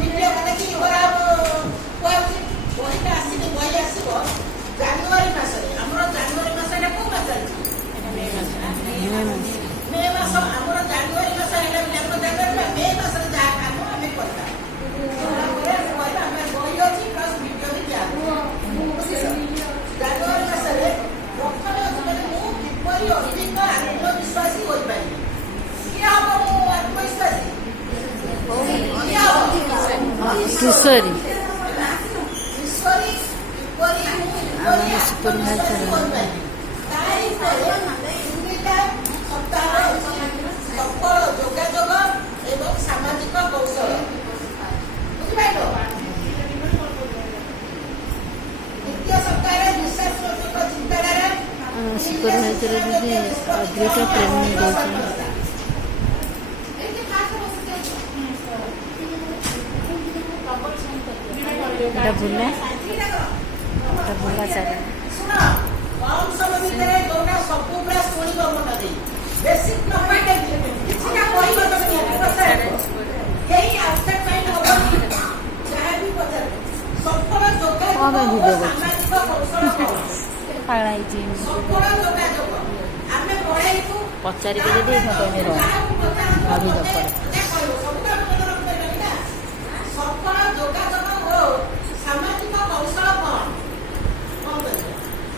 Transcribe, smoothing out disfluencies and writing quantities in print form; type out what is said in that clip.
Video ଦେଖି ବହିଟା ଆସିକି ବହି ଆସିବ ଜାନୁଆରୀ ମାସରେ। ଆମର ଜାନୁଆରୀ ମାସ ଏଇଟା କୋଉ ମାସ ଚାଲିଛି? ମେ ମାସ। ଆମର ଜାନୁଆରୀ ମାସ ହେଲା ବୋଲି ଆମର ଜାନୁଆରୀ ମେ ମାସରେ ଯାହା କାମ ଆମେ କରିବା ଆମର ବହି ଅଛି ପ୍ଲସ୍ ଭିଡ଼ିଓ ବି ଦିଆହବ। ଜାନୁଆରୀ ମାସରେ ପ୍ରଥମେ ଅଛି ମାନେ ମୁଁ କିପରି ଅଧିକ ଆତ୍ମବିଶ୍ୱାସୀ ହୋଇପାରିବି। କିଏ ହବ ମୁଁ ଆତ୍ମବିଶ୍ୱାସୀ? କିଶୋରୀ ସଫଳ ଯୋଗାଯୋଗ ଏବଂ ସାମାଜିକ କୌଶଳ। ବୁଝିପାରିଲ? ଦ୍ୱିତୀୟ ସପ୍ତାହରେ ବିଶ୍ୱାସମୂଳକ ଚିନ୍ତାଧାରା ସୁପରଭାଇଜର ଦିଦି ଅଦ୍ଭୁତ ଟ୍ରେନିଂ ଦେଉଛନ୍ତି। এটা ভুলা চালে ଶୁଣ କମ୍ ସମୟ ଭିତରେ ଯୋଉଟା ସବୁ ପୁରା ଶୁଣିବ ମନ ଦେଇ ବେଶୀ ନ ପାଇଲେ କିଛିଟା କହିବ ତମେ ନିହାତି ପଚାରିବ। କେହି ଆବସେଣ୍ଟ ମାଇଣ୍ଡ ହବନି। ଯାହା ବି ପଚାରିବ ସଫଳ ଯୋଗାଯୋଗ ଓ ସାମାଜିକ କୌଶଳ କଣ? ସଫଳ ଯୋଗାଯୋଗ ଆମେ ପଢେଇଛୁ ପଚାରିବେ ଯଦି କାହାକୁ ପଚାରନ୍ତୁ